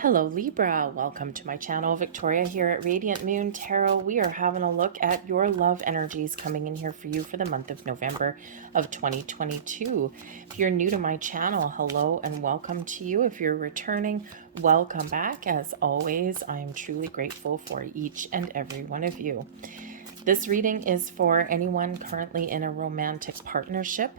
Hello Libra, welcome to my channel. Victoria here at Radiant Moon Tarot. We are having a look at your love energies coming in here for you for the month of November of 2022. If you're new to my channel, hello and welcome to you. If you're returning, welcome back. As always, I am truly grateful for each and every one of you. This reading is for anyone currently in a romantic partnership,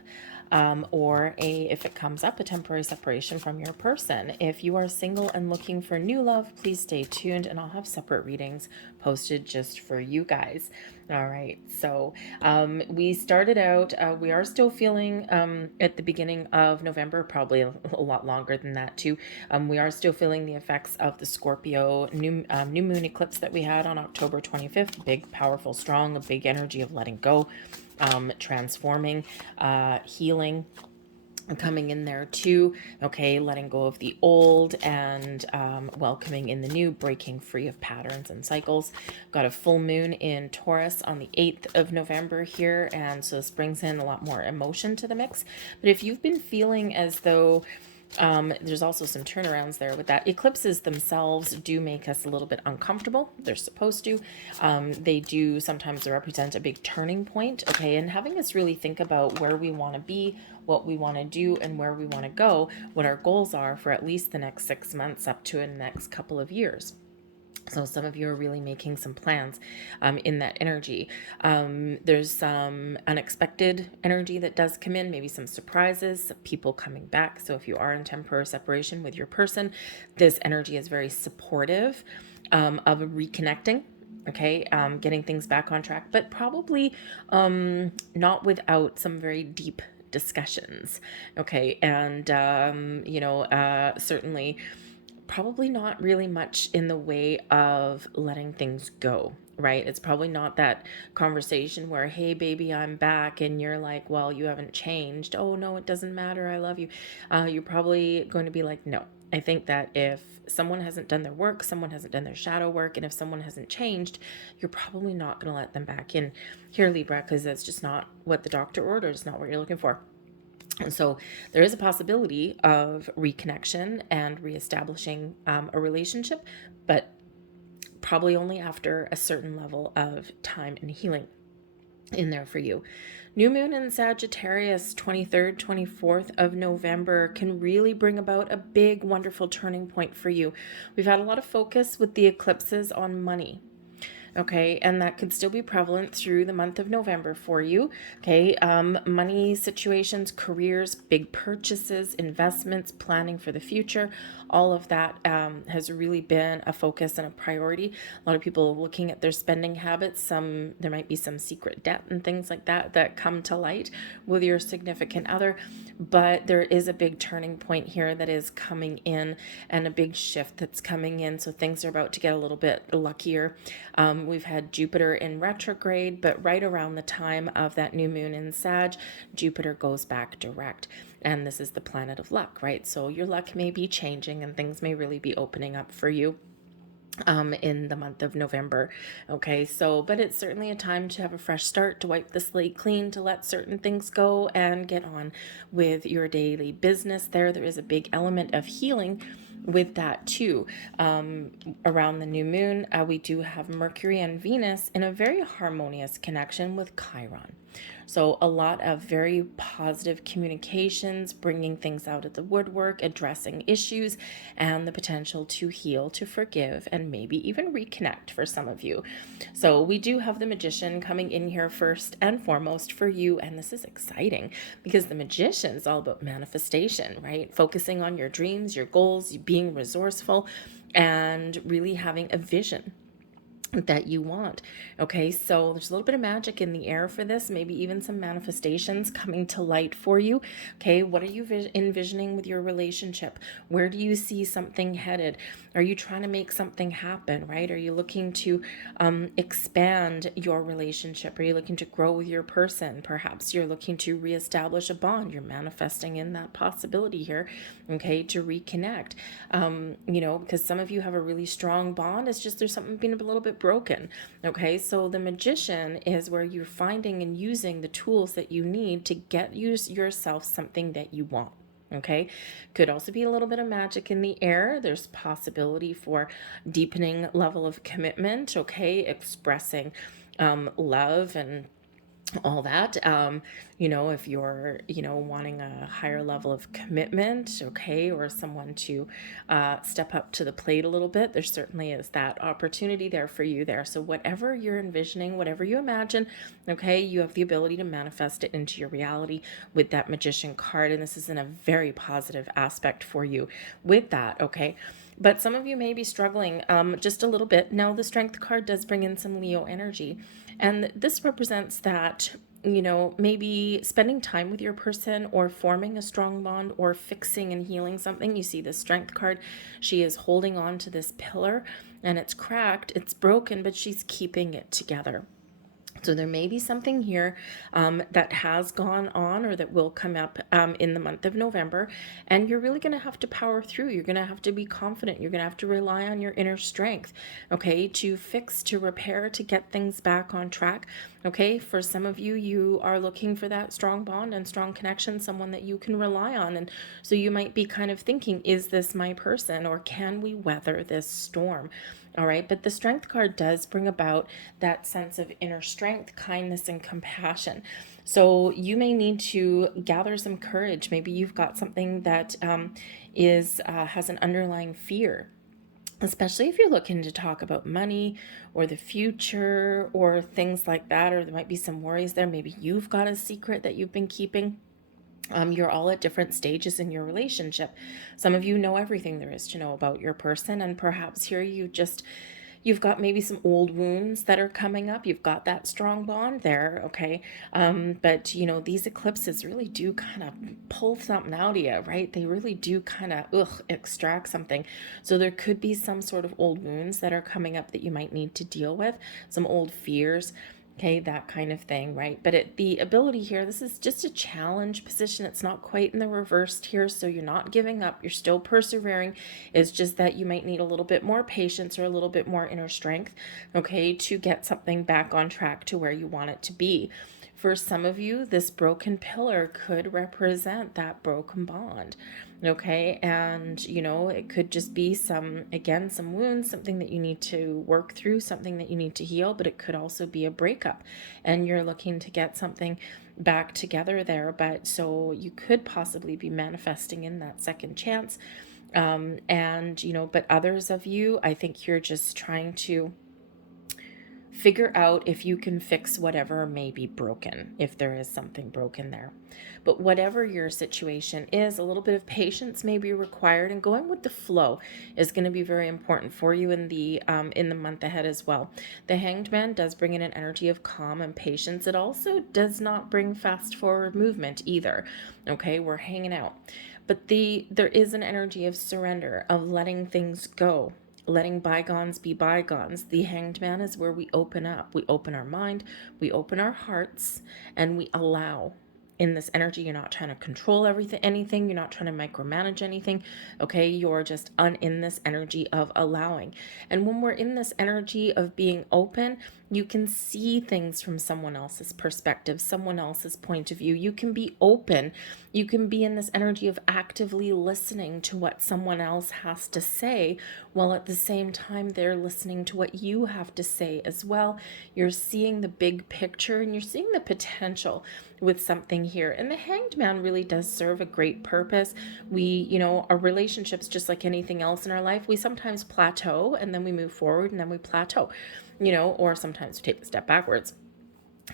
or if it comes up, a temporary separation from your person. If you are single and looking for new love, please stay tuned and I'll have separate readings posted just for you guys. All right, so we started out, we are still feeling at the beginning of November, probably a lot longer than that too. We are still feeling the effects of the Scorpio new moon eclipse that we had on October 25th. Big, powerful, strong, a big energy of letting go, transforming, healing, coming in there too. Okay, letting go of the old and welcoming in the new, breaking free of patterns and cycles. Got a full moon in Taurus on the 8th of November here, and so this brings in a lot more emotion to the mix. But if you've been feeling as though there's also some turnarounds there with that. Eclipses themselves do make us a little bit uncomfortable. They're supposed to. They do sometimes represent a big turning point, okay, and having us really think about where we want to be, what we want to do, and where we want to go, what our goals are for at least the next 6 months up to the next couple of years. So some of you are really making some plans in that energy. There's some unexpected energy that does come in, maybe some surprises, some people coming back. So if you are in temporary separation with your person, this energy is very supportive of reconnecting. Okay, getting things back on track, but probably not without some very deep discussions. Okay, and certainly probably not really much in the way of letting things go, right? It's probably not that conversation where, hey, baby, I'm back. And you're like, well, you haven't changed. Oh, no, it doesn't matter. I love you. You're probably going to be like, no. I think that if someone hasn't done their work, someone hasn't done their shadow work, and if someone hasn't changed, you're probably not going to let them back in here, Libra, because that's just not what the doctor orders, not what you're looking for. And so there is a possibility of reconnection and reestablishing a relationship, but probably only after a certain level of time and healing in there for you. New moon in Sagittarius, 23rd, 24th of November, can really bring about a big, wonderful turning point for you. We've had a lot of focus with the eclipses on money. Okay, and that could still be prevalent through the month of November for you. Okay, money situations, careers, big purchases, investments, planning for the future, all of that has really been a focus and a priority. A lot of people looking at their spending habits. There might be some secret debt and things like that that come to light with your significant other, but there is a big turning point here that is coming in, and a big shift that's coming in. So things are about to get a little bit luckier. We've had Jupiter in retrograde, but right around the time of that new moon in Sag, Jupiter goes back direct. And this is the planet of luck, right? So your luck may be changing and things may really be opening up for you in the month of November. Okay, so, but it's certainly a time to have a fresh start, to wipe the slate clean, to let certain things go and get on with your daily business. There is a big element of healing with that too. Around the new moon, we do have Mercury and Venus in a very harmonious connection with Chiron. So a lot of very positive communications, bringing things out of the woodwork, addressing issues, and the potential to heal, to forgive, and maybe even reconnect for some of you. So we do have the Magician coming in here first and foremost for you, and this is exciting because the Magician is all about manifestation, right? Focusing on your dreams, your goals, being resourceful, and really having a vision that you want. Okay, so there's a little bit of magic in the air for this, maybe even some manifestations coming to light for you. Okay, what are you envisioning with your relationship? Where do you see something headed? Are you trying to make something happen, right? Are you looking to expand your relationship? Are you looking to grow with your person? Perhaps you're looking to reestablish a bond. You're manifesting in that possibility here, okay, to reconnect. Because some of you have a really strong bond. It's just there's something being a little bit broken. Okay, so the Magician is where you're finding and using the tools that you need to get yourself something that you want. Okay, could also be a little bit of magic in the air. There's possibility for deepening level of commitment, okay, expressing love and all that. If you're, wanting a higher level of commitment, okay, or someone to step up to the plate a little bit, there certainly is that opportunity there for you there. So whatever you're envisioning, whatever you imagine, okay, you have the ability to manifest it into your reality with that Magician card. And this is in a very positive aspect for you with that, okay? But some of you may be struggling just a little bit. Now, the Strength card does bring in some Leo energy. And this represents that, maybe spending time with your person or forming a strong bond or fixing and healing something. You see the Strength card. She is holding on to this pillar and it's cracked, it's broken, but she's keeping it together. So there may be something here that has gone on or that will come up in the month of November, and you're really going to have to power through. You're going to have to be confident. You're going to have to rely on your inner strength, okay, to fix, to repair, to get things back on track. Okay, for some of you, you are looking for that strong bond and strong connection, someone that you can rely on. And so you might be kind of thinking, is this my person, or can we weather this storm? All right, but the Strength card does bring about that sense of inner strength, kindness, and compassion. So you may need to gather some courage. Maybe you've got something that has an underlying fear, especially if you're looking to talk about money or the future or things like that, or there might be some worries there. Maybe you've got a secret that you've been keeping. You're all at different stages in your relationship. Some of you know everything there is to know about your person, and perhaps here you've got maybe some old wounds that are coming up. You've got that strong bond there, okay? But these eclipses really do kind of pull something out of you, right? They really do kind of extract something. So there could be some sort of old wounds that are coming up that you might need to deal with, some old fears. Okay, that kind of thing, right? But the ability here, this is just a challenge position. It's not quite in the reversed here, so you're not giving up. You're still persevering. It's just that you might need a little bit more patience or a little bit more inner strength, okay, to get something back on track to where you want it to be. For some of you, this broken pillar could represent that broken bond, okay? And, it could just be some wounds, something that you need to work through, something that you need to heal, but it could also be a breakup and you're looking to get something back together there. But so you could possibly be manifesting in that second chance. But others of you, I think you're just trying to figure out if you can fix whatever may be broken, if there is something broken there. But whatever your situation is, a little bit of patience may be required, and going with the flow is going to be very important for you in the month ahead as well. The Hanged Man does bring in an energy of calm and patience. It also does not bring fast forward movement either. Okay, we're hanging out. But there is an energy of surrender, of letting things go, letting bygones be bygones. The Hanged Man is where we open up. We open our mind, we open our hearts, and we allow. In this energy, you're not trying to control anything. You're not trying to micromanage anything. Okay, you're just in this energy of allowing. And when we're in this energy of being open, you can see things from someone else's perspective, someone else's point of view. You can be open. You can be in this energy of actively listening to what someone else has to say, while at the same time they're listening to what you have to say as well. You're seeing the big picture and you're seeing the potential with something here. And the Hanged Man really does serve a great purpose. Our relationships, just like anything else in our life, we sometimes plateau and then we move forward and then we plateau, or sometimes we take a step backwards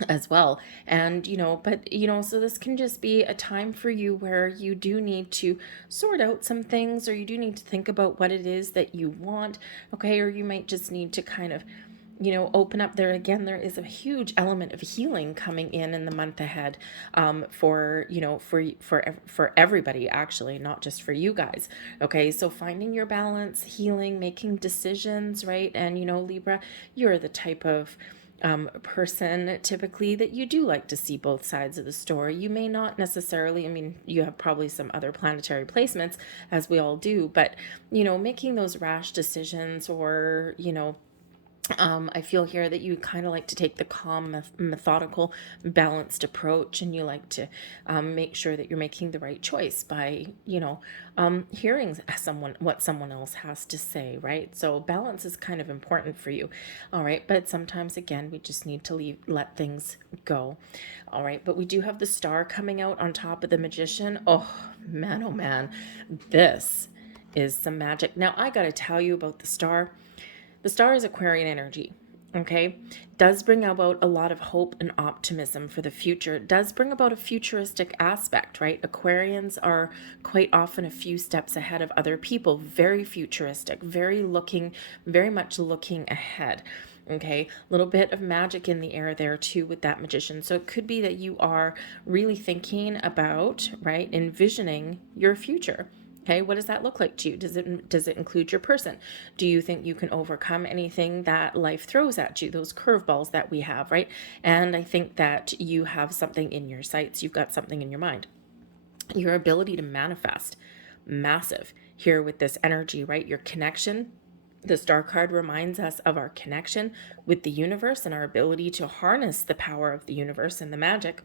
as well. And so this can just be a time for you where you do need to sort out some things, or you do need to think about what it is that you want, okay? Or you might just need to kind of open up. There again, there is a huge element of healing coming in the month ahead, for everybody, actually, not just for you guys. Okay, so finding your balance, healing, making decisions, right? And Libra, you're the type of person typically that you do like to see both sides of the story. You may not necessarily, you have probably some other planetary placements, as we all do, but making those rash decisions, or I feel here that you kind of like to take the calm, methodical, balanced approach, and you like to make sure that you're making the right choice by, hearing what someone else has to say, right? So balance is kind of important for you, all right? But sometimes, again, we just need to let things go, all right? But we do have the Star coming out on top of the Magician. Oh man, this is some magic. Now, I got to tell you about the Star. The Star is Aquarian energy, okay? Does bring about a lot of hope and optimism for the future. Does bring about a futuristic aspect, right? Aquarians are quite often a few steps ahead of other people, very futuristic, very much looking ahead. Okay, a little bit of magic in the air there too with that Magician. So it could be that you are really thinking about, right, envisioning your future. Okay, what does that look like to you? Does it include your person? Do you think you can overcome anything that life throws at you, those curveballs that we have, right? And I think that you have something in your sights, you've got something in your mind. Your ability to manifest, massive here with this energy, right? Your connection. The Star card reminds us of our connection with the universe and our ability to harness the power of the universe and the magic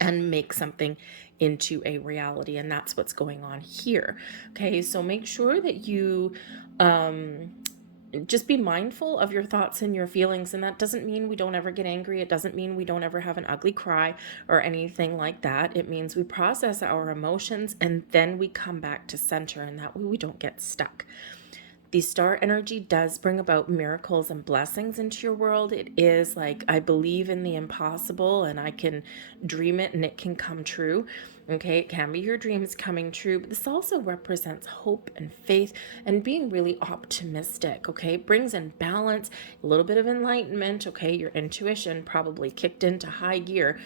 and make something into a reality. And that's what's going on here. Okay, so make sure that you just be mindful of your thoughts and your feelings. And that doesn't mean we don't ever get angry. It doesn't mean we don't ever have an ugly cry or anything like that. It means we process our emotions and then we come back to center, and that way we don't get stuck. The Star energy does bring about miracles and blessings into your world. It is like, I believe in the impossible and I can dream it and it can come true. Okay, it can be your dreams coming true, but this also represents hope and faith and being really optimistic. Okay, it brings in balance, a little bit of enlightenment. Okay, your intuition probably kicked into high gear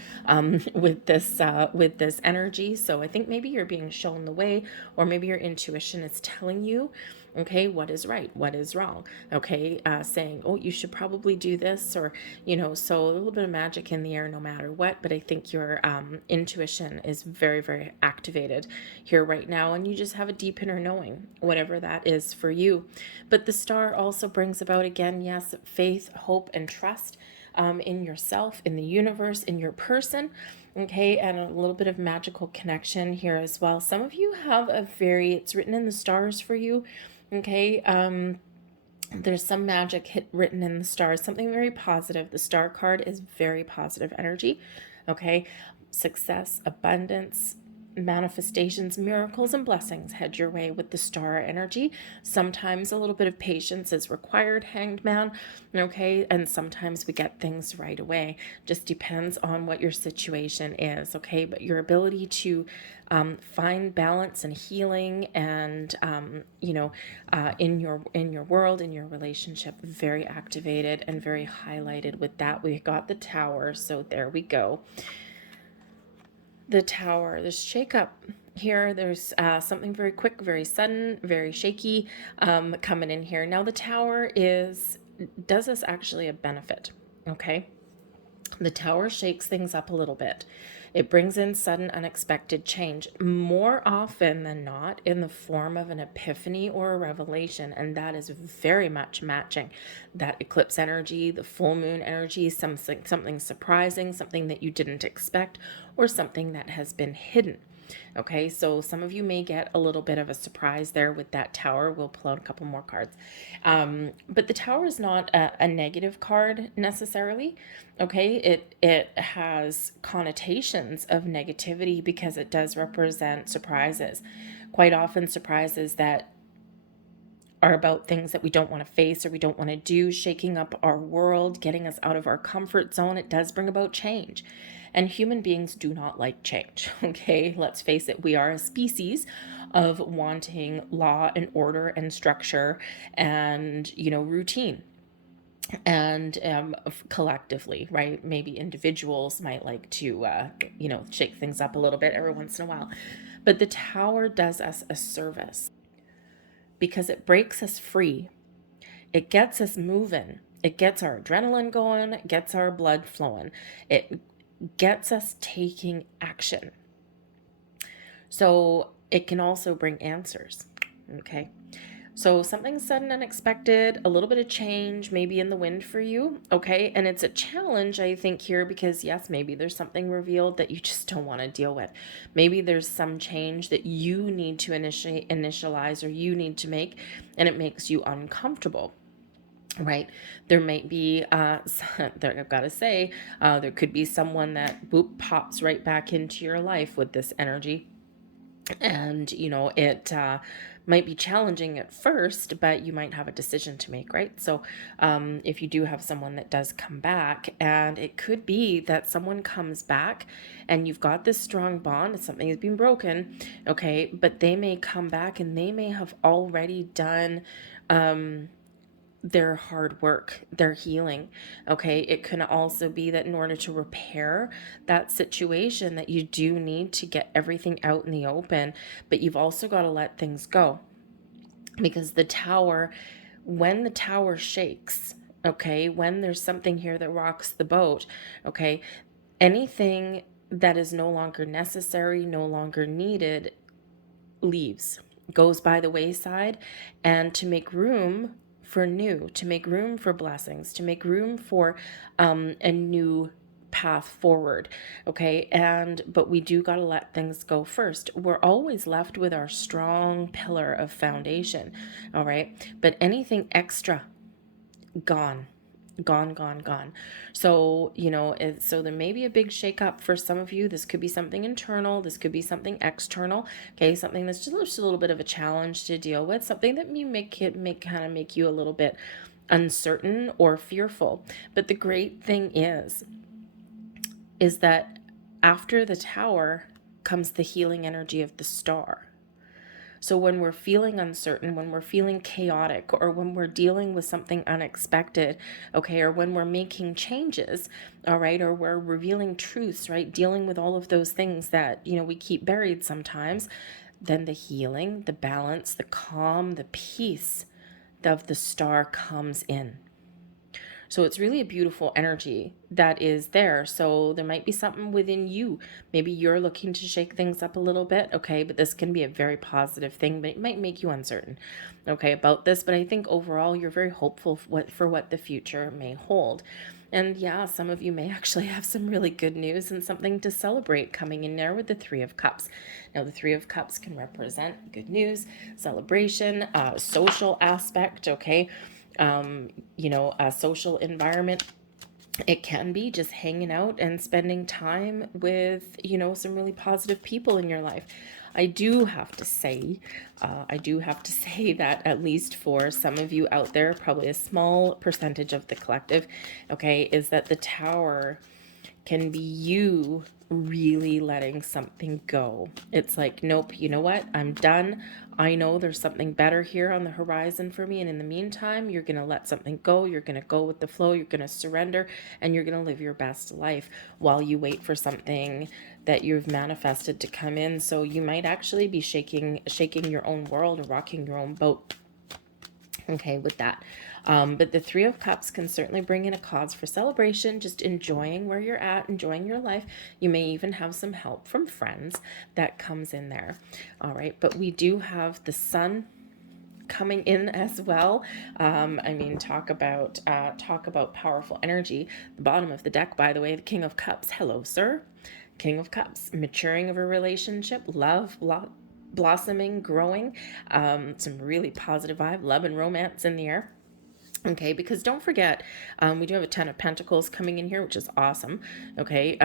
with this energy. So I think maybe you're being shown the way, or maybe your intuition is telling you, okay, what is right, what is wrong, okay, saying, oh, you should probably do this, or so a little bit of magic in the air no matter what. But I think your intuition is very, very activated here right now, and you just have a deep inner knowing, whatever that is for you. But the Star also brings about, again, yes, faith, hope, and trust in yourself, in the universe, in your person. Okay, and a little bit of magical connection here as well. Some of you have it's written in the stars for you. Okay, there's some magic written in the stars, something very positive. The Star card is very positive energy. Okay, success, abundance, manifestations, miracles, and blessings head your way with the Star energy. Sometimes a little bit of patience is required, Hanged Man, okay? And sometimes we get things right away. Just depends on what your situation is, okay? But your ability to find balance and healing and in your world, in your relationship, very activated and very highlighted with that. We got the Tower, so there we go. The Tower, there's shake-up here. There's something very quick, very sudden, very shaky coming in here. Now the Tower does us actually a benefit, okay? The Tower shakes things up a little bit. It brings in sudden, unexpected change, more often than not in the form of an epiphany or a revelation, and that is very much matching that eclipse energy, the full moon energy, something surprising, something that you didn't expect, or something that has been hidden. Okay, so some of you may get a little bit of a surprise there with that Tower. We'll pull out a couple more cards. But the Tower is not a negative card necessarily. Okay, it has connotations of negativity because it does represent surprises. Quite often surprises that are about things that we don't want to face or we don't want to do, shaking up our world, getting us out of our comfort zone. It does bring about change. And human beings do not like change, okay? Let's face it, we are a species of wanting law and order and structure and, routine. And collectively, right? Maybe individuals might like to, shake things up a little bit every once in a while. But the Tower does us a service because it breaks us free. It gets us moving. It gets our adrenaline going, it gets our blood flowing. It gets us taking action. So it can also bring answers, okay? So something sudden, unexpected, a little bit of change, maybe in the wind for you, okay? And it's a challenge, I think, here because, yes, maybe there's something revealed that you just don't want to deal with. Maybe there's some change that you need to initialize or you need to make, and it makes you uncomfortable. Right, there might be I've got to say, there could be someone that boop pops right back into your life with this energy, and it might be challenging at first, but you might have a decision to make, right? So if you do have someone that does come back, and it could be that someone comes back and you've got this strong bond, something has been broken, okay, but they may come back and they may have already done their hard work, their healing. Okay. It can also be that in order to repair that situation, that you do need to get everything out in the open, but you've also got to let things go, because when the tower shakes, okay, when there's something here that rocks the boat, okay, anything that is no longer necessary, no longer needed, leaves, goes by the wayside, and to make room for new, to make room for blessings, to make room for a new path forward. Okay. But we do got to let things go first. We're always left with our strong pillar of foundation. All right. But anything extra, gone, gone, gone, gone. So, so there may be a big shakeup for some of you. This could be something internal. This could be something external. Okay. Something that's just a little bit of a challenge to deal with, something that may make you a little bit uncertain or fearful. But the great thing is that after the tower comes the healing energy of the star. So when we're feeling uncertain, when we're feeling chaotic, or when we're dealing with something unexpected, okay, or when we're making changes, all right, or we're revealing truths, right, dealing with all of those things that, we keep buried sometimes, then the healing, the balance, the calm, the peace of the star comes in. So it's really a beautiful energy that is there. So there might be something within you. Maybe you're looking to shake things up a little bit. Okay. But this can be a very positive thing, but it might make you uncertain, okay, about this. But I think overall, you're very hopeful for what the future may hold. And yeah, some of you may actually have some really good news and something to celebrate coming in there with the Three of Cups. Now, the Three of Cups can represent good news, celebration, social aspect, okay? A social environment. It can be just hanging out and spending time with, some really positive people in your life. I do have to say that at least for some of you out there, probably a small percentage of the collective, okay, is that the tower can be you really letting something go. It's like, nope, you know what? I'm done. I know there's something better here on the horizon for me. And in the meantime, you're going to let something go. You're going to go with the flow. You're going to surrender, and you're going to live your best life while you wait for something that you've manifested to come in. So you might actually be shaking your own world, or rocking your own boat. Okay, with that. But the Three of Cups can certainly bring in a cause for celebration, just enjoying where you're at, enjoying your life. You may even have some help from friends that comes in there. All right, but we do have the Sun coming in as well. Talk about powerful energy. The bottom of the deck, by the way, the King of Cups. Hello, sir. King of Cups, maturing of a relationship, love, blossoming, growing, some really positive vibe, love and romance in the air. Okay, because don't forget, we do have a Ten of Pentacles coming in here, which is awesome. Okay,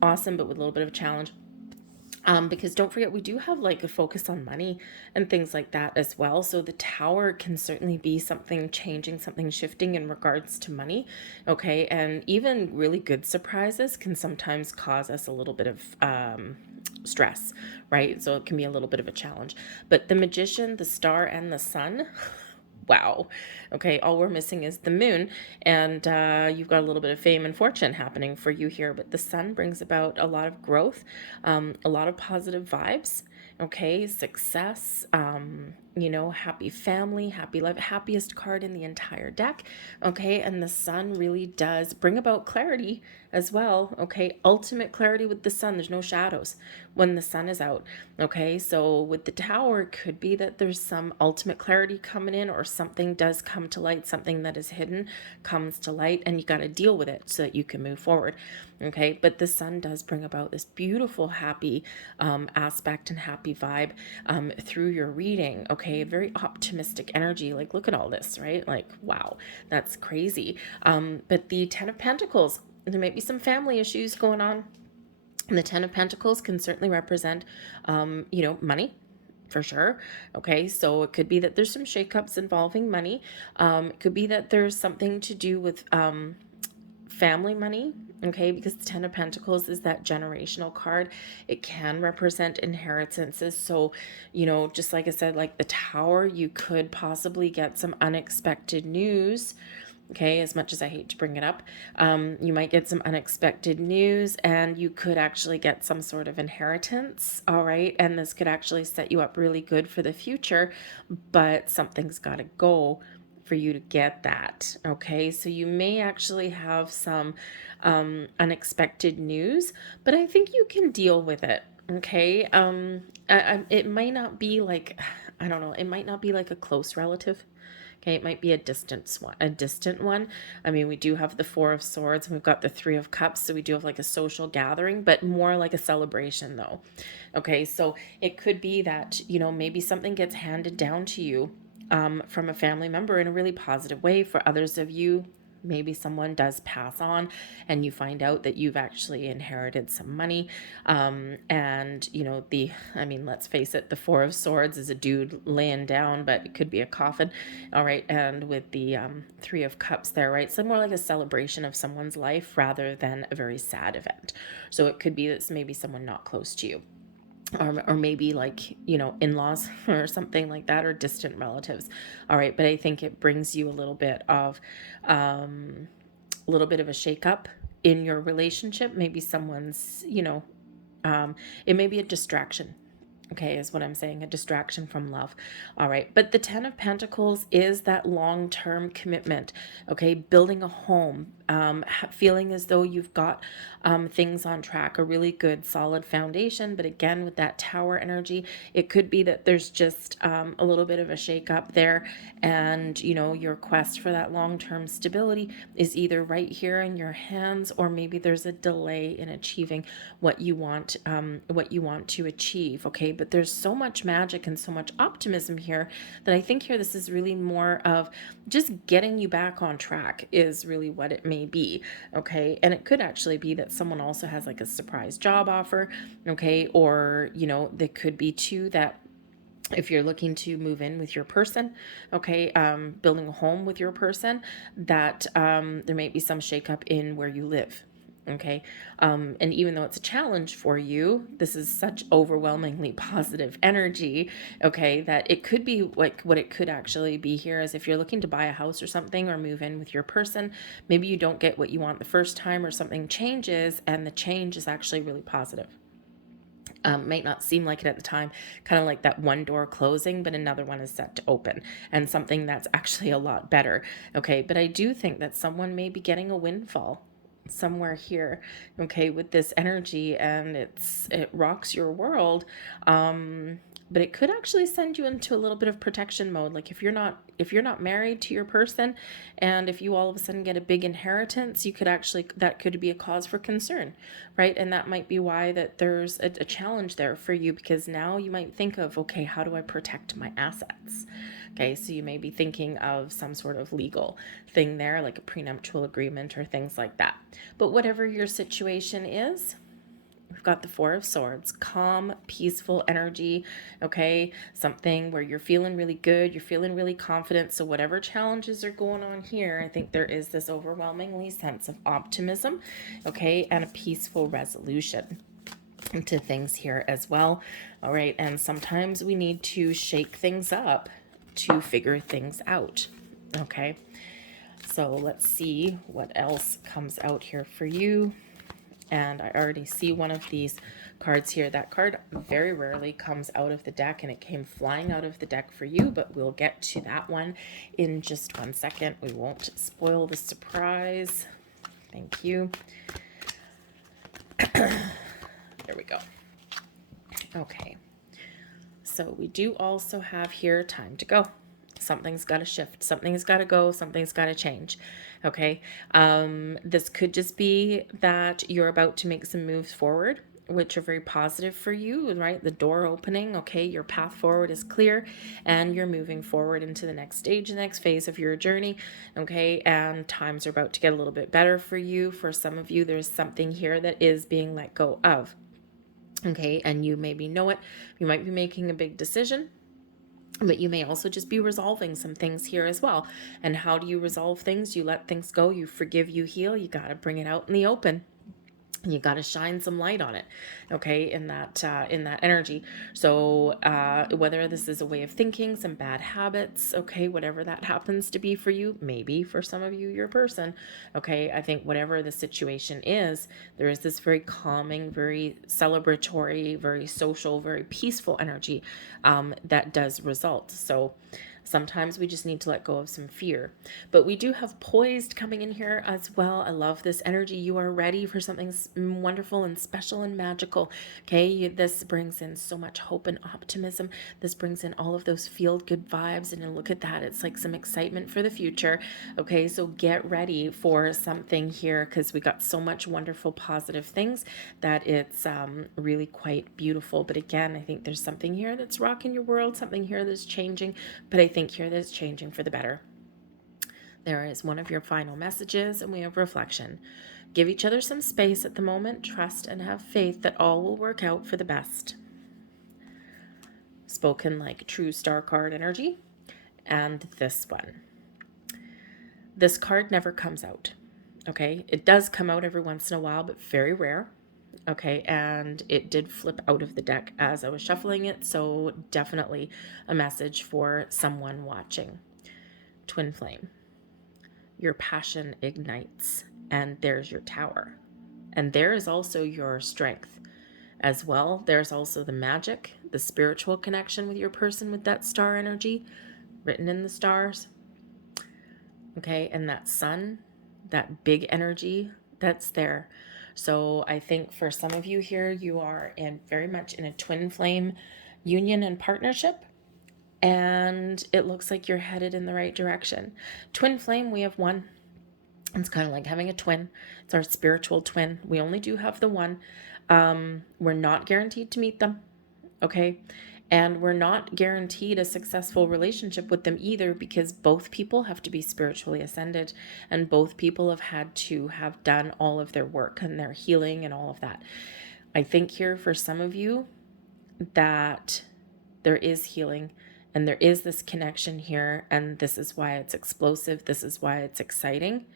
awesome, but with a little bit of a challenge. Because don't forget, we do have like a focus on money and things like that as well. So the tower can certainly be something changing, something shifting in regards to money. Okay. And even really good surprises can sometimes cause us a little bit of stress, right? So it can be a little bit of a challenge. But the Magician, the Star, and the Sun. Wow. Okay, all we're missing is the moon, and you've got a little bit of fame and fortune happening for you here, but the Sun brings about a lot of growth, a lot of positive vibes, okay, success, you know, happy family, happy life, happiest card in the entire deck. Okay. And the sun really does bring about clarity as well. Okay. Ultimate clarity with the sun. There's no shadows when the sun is out. Okay. So with the tower, it could be that there's some ultimate clarity coming in, or something does come to light, something that is hidden comes to light, and you got to deal with it so that you can move forward. Okay. But the sun does bring about this beautiful, happy aspect and happy vibe through your reading. Okay. Very optimistic energy. Like, look at all this, right? Like, wow, that's crazy. But the 10 of Pentacles, there may be some family issues going on. And the 10 of Pentacles can certainly represent, you know, money, for sure. Okay, so it could be that there's some shakeups involving money. It could be that there's something to do with family money. Okay, because the 10 of Pentacles is that generational card. It can represent inheritances. So, you know, just like I said, like the tower, you could possibly get some unexpected news. Okay, as much as I hate to bring it up, you might get some unexpected news, and you could actually get some sort of inheritance. All right, and this could actually set you up really good for the future, but something's got to go for you to get that. Okay, so you may actually have some unexpected news, but I think you can deal with it. Okay, it might not be like, I don't know, it might not be like a close relative. Okay, it might be a distant one. I mean, we do have the Four of Swords, and we've got the Three of Cups, so we do have like a social gathering, but more like a celebration though. Okay, so it could be that, you know, maybe something gets handed down to you from a family member in a really positive way. For others of you, maybe someone does pass on and you find out that you've actually inherited some money. And you know, I mean, let's face it, the Four of Swords is a dude laying down, but it could be a coffin. All right. And with the Three of Cups there, right? So more like a celebration of someone's life rather than a very sad event. So it could be that it's maybe someone not close to you. Or maybe like, you know, in-laws or something like that, or distant relatives. All right, but I think it brings you a little bit of a shakeup in your relationship. Maybe someone's, you know, it may be a distraction. Okay, is what I'm saying, a distraction from love. All right, but the 10 of Pentacles is that long-term commitment. Okay, building a home, feeling as though you've got things on track, a really good solid foundation. But again, with that tower energy, it could be that there's just a little bit of a shake-up there, and you know, your quest for that long-term stability is either right here in your hands, or maybe there's a delay in achieving what you want to achieve. Okay, but there's so much magic and so much optimism here that I think here this is really more of just getting you back on track is really what it may be. Okay, and it could actually be that someone also has like a surprise job offer. Okay, or you know, there could be too that if you're looking to move in with your person, okay, building a home with your person, that there may be some shakeup in where you live. Okay. And even though it's a challenge for you, this is such overwhelmingly positive energy. Okay. That it could be like, what it could actually be here is if you're looking to buy a house or something, or move in with your person, maybe you don't get what you want the first time, or something changes, and the change is actually really positive. Might not seem like it at the time, kind of like that one door closing, but another one is set to open, and something that's actually a lot better. Okay. But I do think that someone may be getting a windfall somewhere here, okay, with this energy, and it rocks your world. But it could actually send you into a little bit of protection mode. Like if you're not married to your person, and if you all of a sudden get a big inheritance, that could be a cause for concern, right? And that might be why that there's a challenge there for you, because now you might think of, okay, how do I protect my assets? Okay, so you may be thinking of some sort of legal thing there, like a prenuptial agreement or things like that. But whatever your situation is, we've got the Four of Swords, calm, peaceful energy, okay? Something where you're feeling really good, you're feeling really confident. So whatever challenges are going on here, I think there is this overwhelmingly sense of optimism, okay? And a peaceful resolution to things here as well. All right, and sometimes we need to shake things up to figure things out, okay? So let's see what else comes out here for you. And I already see one of these cards here. That card very rarely comes out of the deck, and it came flying out of the deck for you, but we'll get to that one in just 1 second. We won't spoil the surprise. Thank you. There we go. Okay. So we do also have here time to go. Something's got to shift. Something's got to go. Something's got to change. Okay. This could just be that you're about to make some moves forward, which are very positive for you, right? The door opening. Okay. Your path forward is clear and you're moving forward into the next stage, the next phase of your journey. Okay. And times are about to get a little bit better for you. For some of you, there's something here that is being let go of. Okay. And you maybe know it. You might be making a big decision, but you may also just be resolving some things here as well. And how do you resolve things? You let things go, you forgive, you heal. You got to bring it out in the open. You got to shine some light on it, okay, in that energy. So whether this is a way of thinking, some bad habits, okay, whatever that happens to be for you, maybe for some of you, your person, okay, I think whatever the situation is, there is this very calming, very celebratory, very social, very peaceful energy that does result. So sometimes we just need to let go of some fear. But we do have poised coming in here as well. I love this energy. You are ready for something wonderful and special and magical. Okay, this brings in so much hope and optimism. This brings in all of those feel-good vibes. And look at that. It's like some excitement for the future. Okay, so get ready for something here because we got so much wonderful positive things that it's really quite beautiful. But again, I think there's something here that's rocking your world, something here that's changing. But I think here that it's changing for the better. There is one of your final messages, and we have reflection. Give each other some space at the moment. Trust and have faith that all will work out for the best. Spoken like true star card energy. And this one. This card never comes out. Okay, it does come out every once in a while, but very rare. Okay, and it did flip out of the deck as I was shuffling it, so definitely a message for someone watching. Twin flame. Your passion ignites, and there's your tower. And there is also your strength as well. There's also the magic, the spiritual connection with your person with that star energy written in the stars. Okay, and that sun, that big energy that's there. So I think for some of you here, you are very much in a twin flame union and partnership. And it looks like you're headed in the right direction. Twin flame, we have one. It's kind of like having a twin. It's our spiritual twin. We only do have the one. We're not guaranteed to meet them. Okay. And we're not guaranteed a successful relationship with them either, because both people have to be spiritually ascended and both people have had to have done all of their work and their healing and all of that. I think here for some of you that there is healing and there is this connection here, and this is why it's explosive. This is why it's exciting.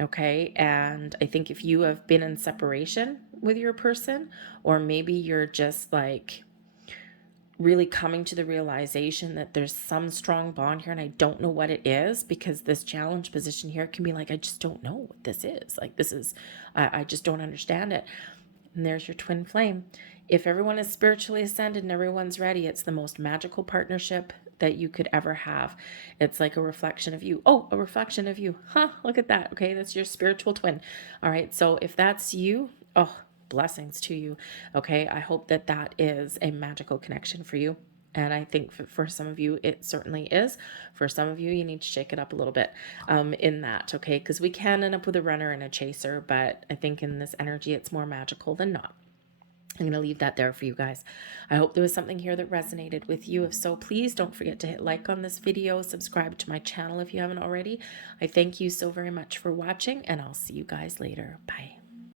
Okay. And I think if you have been in separation with your person, or maybe you're just like really coming to the realization that there's some strong bond here and I don't know what it is, because this challenge position here can be like, I just don't know what this is. Like, this is, I just don't understand it. And there's your twin flame. If everyone is spiritually ascended and everyone's ready, it's the most magical partnership that you could ever have. It's like a reflection of you. Oh, a reflection of you. Huh, look at that. Okay, that's your spiritual twin. All right, so if that's you, oh, blessings to you. Okay, I hope that that is a magical connection for you. And I think for some of you, it certainly is. For some of you, you need to shake it up a little bit in that, okay? Because we can end up with a runner and a chaser, but I think in this energy, it's more magical than not. I'm going to leave that there for you guys. I hope there was something here that resonated with you. If so, please don't forget to hit like on this video, subscribe to my channel if you haven't already. I thank you so very much for watching, and I'll see you guys later. Bye.